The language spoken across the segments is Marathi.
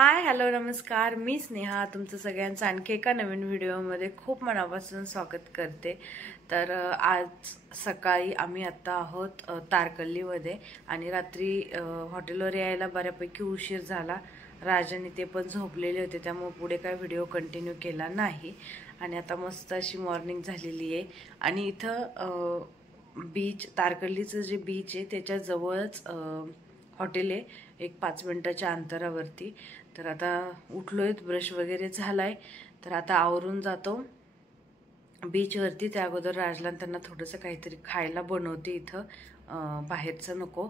हाय हॅलो नमस्कार, मी स्नेहा तुमचं सगळ्यांचं आणखी एका नवीन व्हिडिओमध्ये खूप मनापासून स्वागत करते। तर आज सकाळी आम्ही आता आहोत तारकल्लीमध्ये आणि रात्री हॉटेलवर यायला बऱ्यापैकी उशीर झाला। राजाने ते पण झोपलेले होते, त्यामुळे पुढे काय व्हिडिओ कंटिन्यू केला नाही। आणि आता मस्त अशी मॉर्निंग झालेली आहे आणि इथं बीच तारकल्लीचं जे बीच आहे त्याच्या जवळच हॉटेल आहे, एक 5 मिनिटाच्या अंतरावरती। तर आता उठलोय, ब्रश वगैरे झालाय, तर आता आवरून जातो बीचवरती। त्या अगोदर राजला त्यांना थोडंसं काहीतरी खायला बनवते, इथं बाहेरचं नको।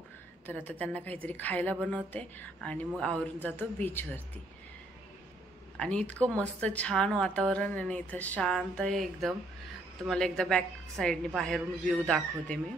तर आता त्यांना काहीतरी खायला बनवते आणि मग आवरून जातो बीचवरती। आणि इतकं मस्त छान वातावरण आहे ना इथं, शांत आहे एकदम। तुम्हाला एकदा बॅक साईडने बाहेरून व्ह्यू दाखवते मी।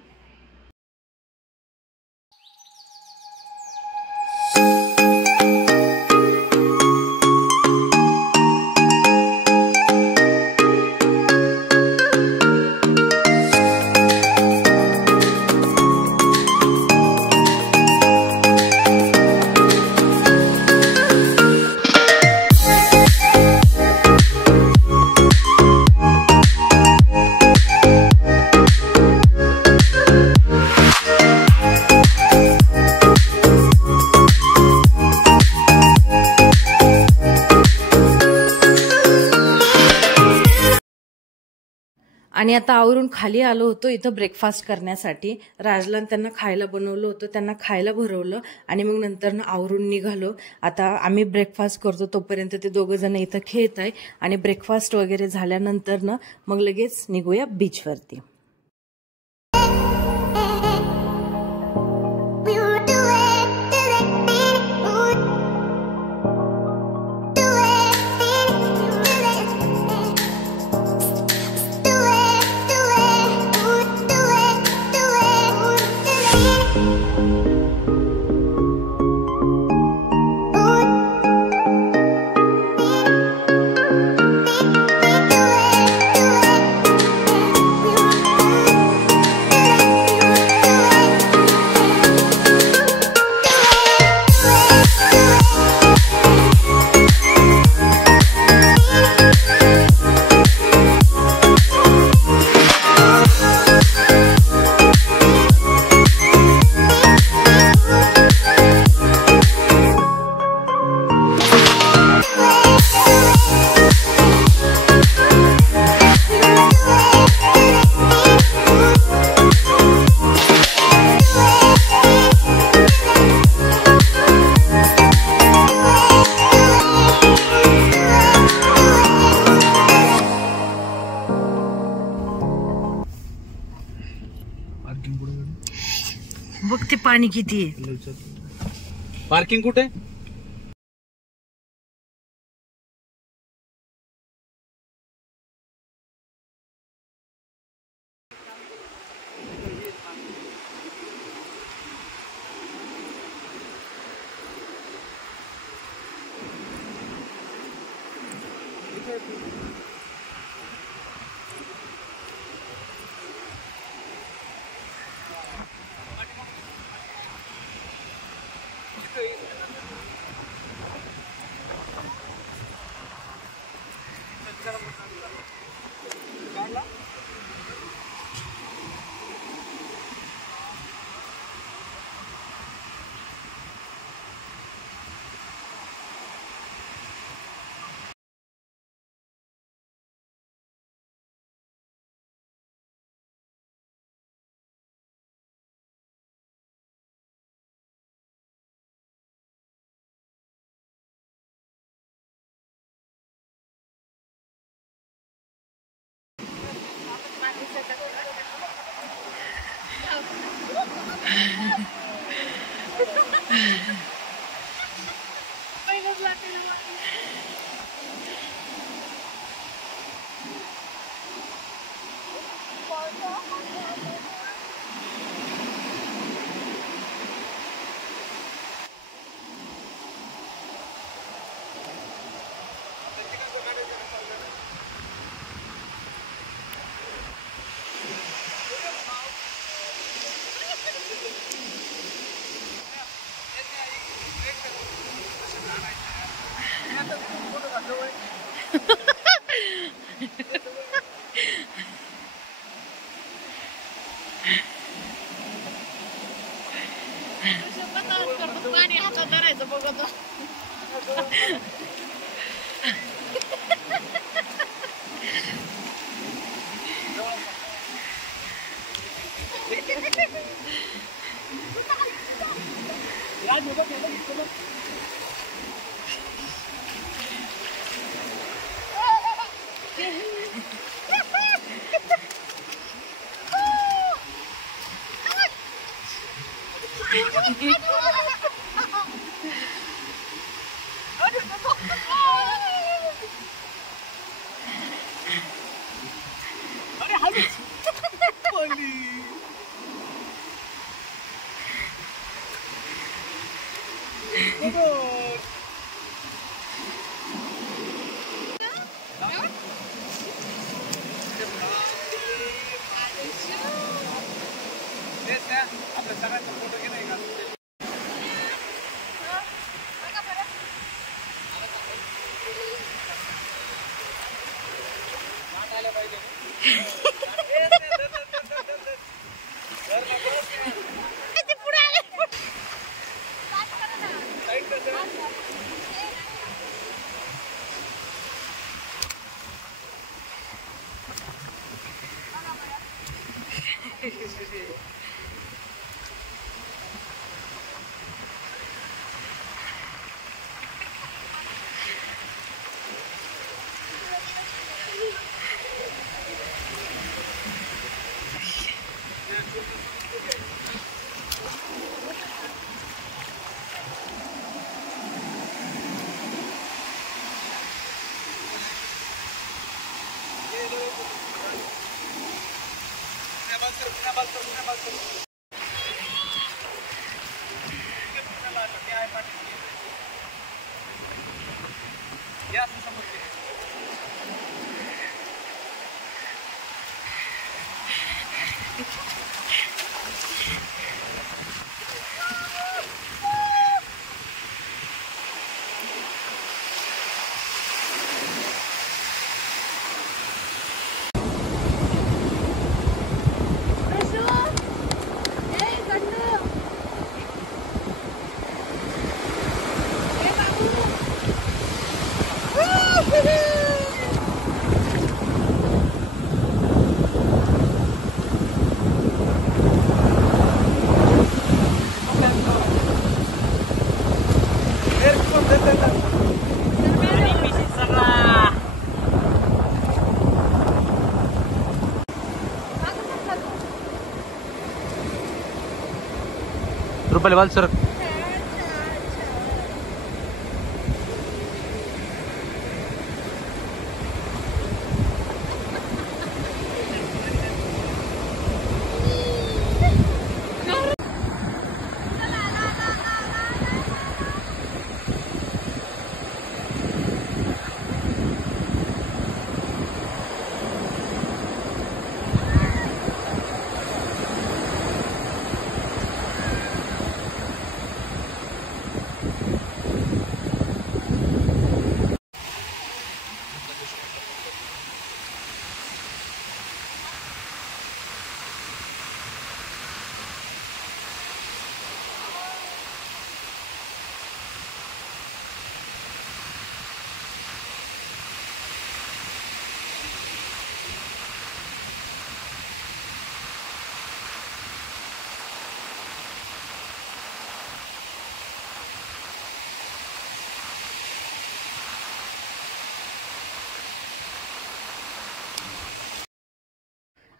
आणि आता आवरून खाली आलो होतो इथं ब्रेकफास्ट करण्यासाठी। राजला त्यांना खायला बनवलं होतं, त्यांना खायला भरवलं आणि मग नंतर आवरून निघालो। आता आम्ही ब्रेकफास्ट करतो तोपर्यंत ते दोघं जण इथं खेळत आहे आणि ब्रेकफास्ट वगैरे झाल्यानंतर मग लगेच निघूया बीचवरती। बघ ते पाणी किती आहे। पार्किंग कुठे? पाणी हातात धरायचं बघतो. आपल्या सगळ्यांचा फोटो घे नाही का? रुपाली वाल सर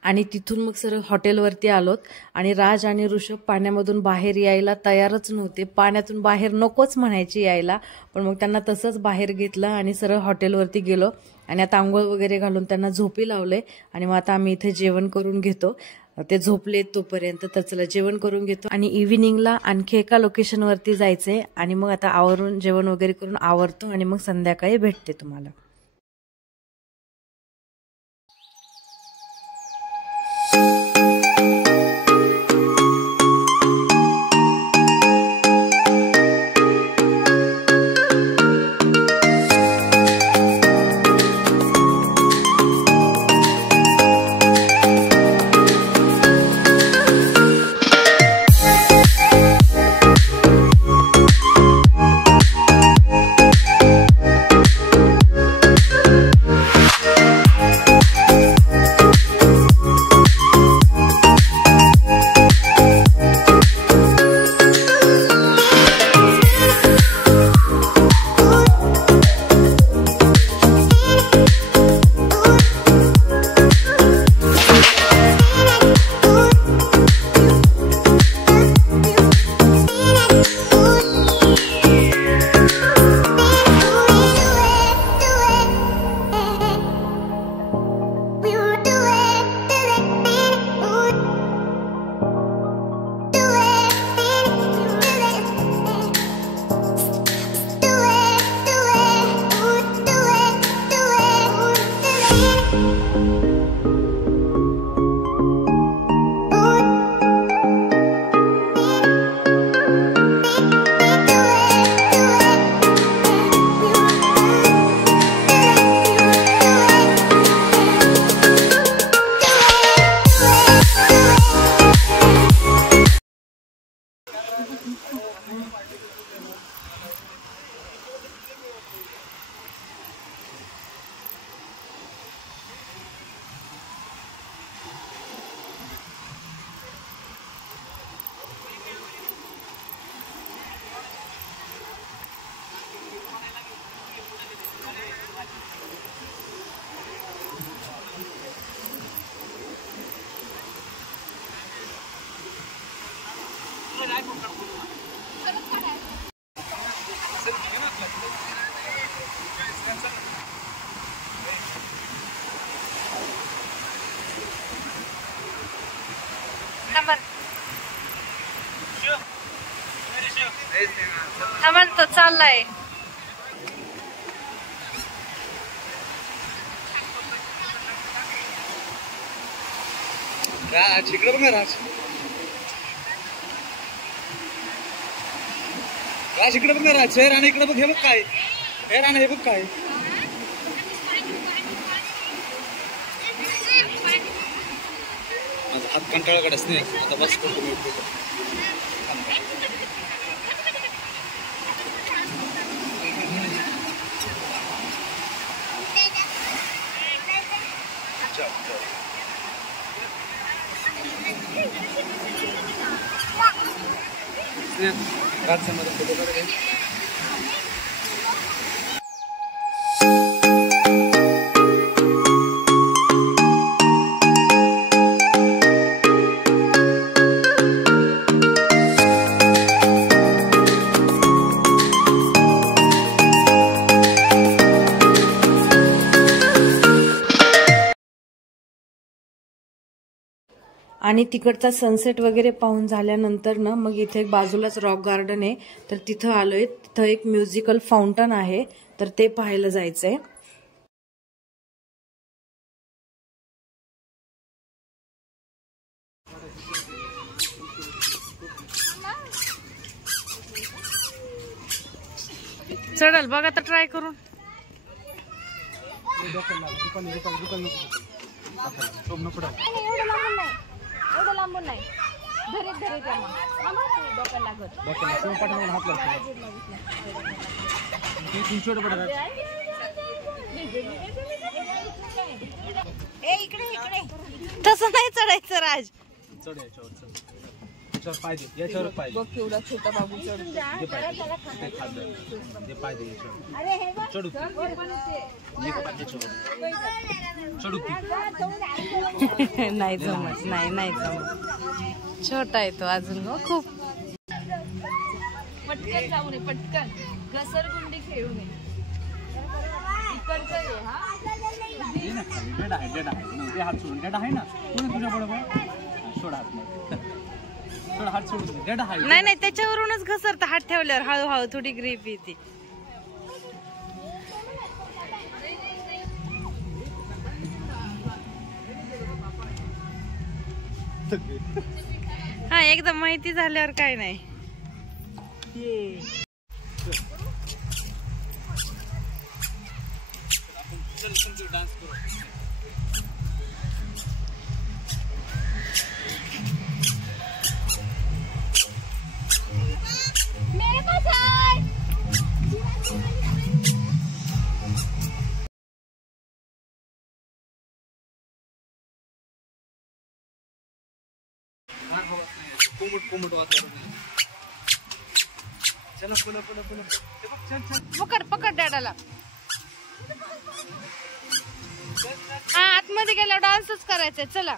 आणि तिथून मग सर हॉटेलवरती आलोत आणि राज आणि ऋषभ पाण्यामधून बाहेर यायला तयारच नव्हते. पाण्यातून बाहेर नकोच म्हणायचे यायला, पण मग त्यांना तसंच बाहेर घेतलं आणि सरळ हॉटेलवरती गेलो आणि आता आंघोळ वगैरे घालून त्यांना झोपी लावले आणि मग आता आम्ही इथे जेवण करून घेतो. ते झोपले तोपर्यंत तर चला जेवण करून घेतो आणि इव्हिनिंगला आणखी एका लोकेशनवरती जायचंय आणि मग आता आवरून जेवण वगैरे करून आवरतो आणि मग संध्याकाळी भेटते तुम्हाला. तो चाललाय. राज इकडे बघ ना राज. राज इकडे बघ ना राज. हे राणा इकडे बघ. हे बघ काय. हे राणा हे बघ काय. माझा हात कंटाळाकडे नाही आता. बस करतो मी. राज समाधान फोटो काढ. आणि तिकडचा सनसेट वगैरे पाहून झाल्यानंतर ना मग इथे एक बाजूलाच रॉक गार्डन आहे, तर तिथं आलोय. तिथं एक म्युझिकल फाउंटन आहे, तर ते पाहायला जायचंय. चढल बघा तर ट्राय करून. एवढं लांबून नाही. धरीत धरीत डोक्याला लागत. इकडे इकडे तसं नाही चढायचं राज. चढ याच्यावर पाहिजे. याच्यावर पाहिजे. बघ केवढा छोटा बाबू चढतो. चढू चढू नाही जमत. नाही जमत. छोटा आहे तो अजून खूप. पटकन जाऊ नये. पटकन घसरगुंडी खेळू नये. इकडचं ये. हा हात सोडून. डेड आहे ना तुझ्या बरोबर. सोड हात. सोड हात सोडून. डेड आहे. नाही त्याच्यावरूनच घसरत. हात ठेवल्यावर हळूहळू थोडी ग्रीप येते. हा एकदम माहिती झाल्यावर काय नाही. डान्स करू. कोमट वातावरण. चला पुन्हा. पकड डॅडाला. हा आतमध्ये गेल्यावर डान्सच करायचंय. चला.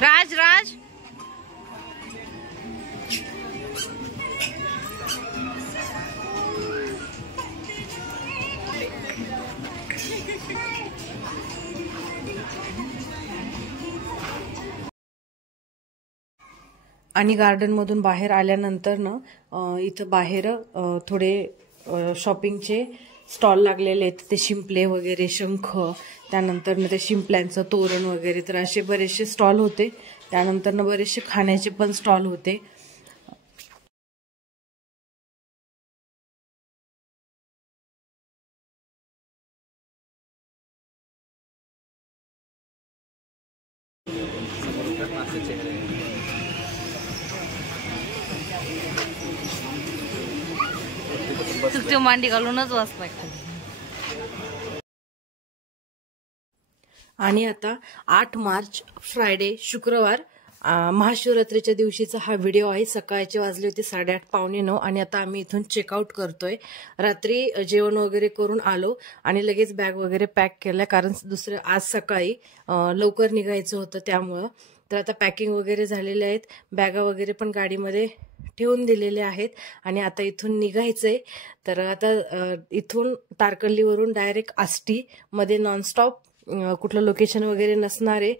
राज राज आणि गार्डनमधून बाहेर आल्यानंतर ना इथं बाहेर थोडे शॉपिंगचे स्टॉल लागलेले आहेत. ते शिंपले वगैरे, शंख, त्यानंतर ना ते शिंपल्यांचं तोरण वगैरे, तर असे बरेचसे स्टॉल होते. त्यानंतर ना बरेचसे खाण्याचे पण स्टॉल होते. ते मांडी घालूनच वाचलाय. आणि आता 8 मार्च फ्रायडे, शुक्रवार, महाशिवरात्रीच्या दिवशीचा हा व्हिडिओ आहे. सकाळचे वाजले होते 8:30 पावणे 9 आणि आता आम्ही इथून चेकआउट करतोय. रात्री जेवण वगैरे करून आलो आणि लगेच बॅग वगैरे पॅक केल्या, कारण आज सकाळी लवकर निघायचं होतं त्यामुळं. तर आता पॅकिंग वगैरे झालेले आहेत. बॅगा वगैरे पण गाडीमध्ये ठेवून दिलेले आहेत आणि आता इथून निघायचंय. तर आता इथून तारकर्लीवरून डायरेक्ट आष्टी मध्ये नॉनस्टॉप, कुठलं लोकेशन वगैरे नसणार आहे.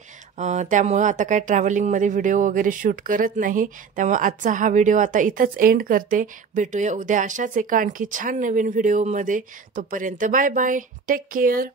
त्यामुळं आता काय ट्रॅव्हलिंगमध्ये व्हिडिओ वगैरे शूट करत नाही. त्यामुळे आजचा हा व्हिडिओ आता इथंच एंड करते. भेटूया उद्या अशाच एका आणखी छान नवीन व्हिडिओमध्ये. तोपर्यंत बाय बाय, टेक केअर.